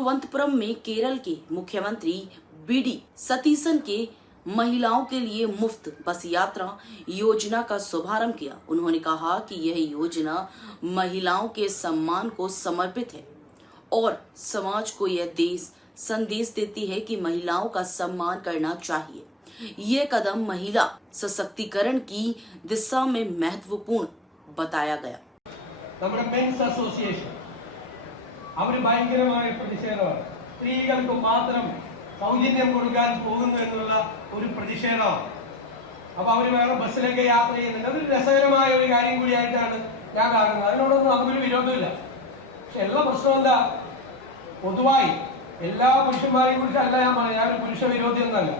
तिरुवनंतपुरम में केरल के मुख्यमंत्री बीडी सतीसन के महिलाओं के लिए मुफ्त बस यात्रा योजना का शुभारंभ किया। उन्होंने कहा कि यह योजना महिलाओं के सम्मान को समर्पित है और समाज को यह संदेश देती है कि महिलाओं का सम्मान करना चाहिए। ये कदम महिला सशक्तिकरण की दिशा में महत्वपूर्ण बताया गया। നമ്മുടെ മെൻസ് അസോസിയേഷൻ അവർ ഭയങ്കരമായ പ്രതിഷേധമാണ്. സ്ത്രീകൾക്ക് മാത്രം സൗജന്യം കൊടുക്കാൻ പോകുന്നു എന്നുള്ള ഒരു പ്രതിഷേധമാണ്. അപ്പോൾ അവർ വേറെ ബസ്സിലൊക്കെ യാത്ര ചെയ്യുന്നുണ്ട്. അതൊരു രസകരമായ ഒരു കാര്യം കൂടിയായിട്ടാണ് ഞാൻ കാണുന്നത്. അതിനോടൊന്നും നമുക്കൊരു വിരോധമില്ല. പക്ഷെ എല്ലാ പ്രശ്നം എന്താ, പൊതുവായി എല്ലാ പുരുഷന്മാരെയും കുറിച്ചല്ല ഞാൻ പറയുന്നത്. ഞാനൊരു പുരുഷ വിരോധി ഒന്നല്ല.